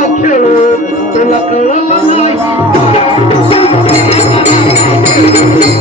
I'll Thank you.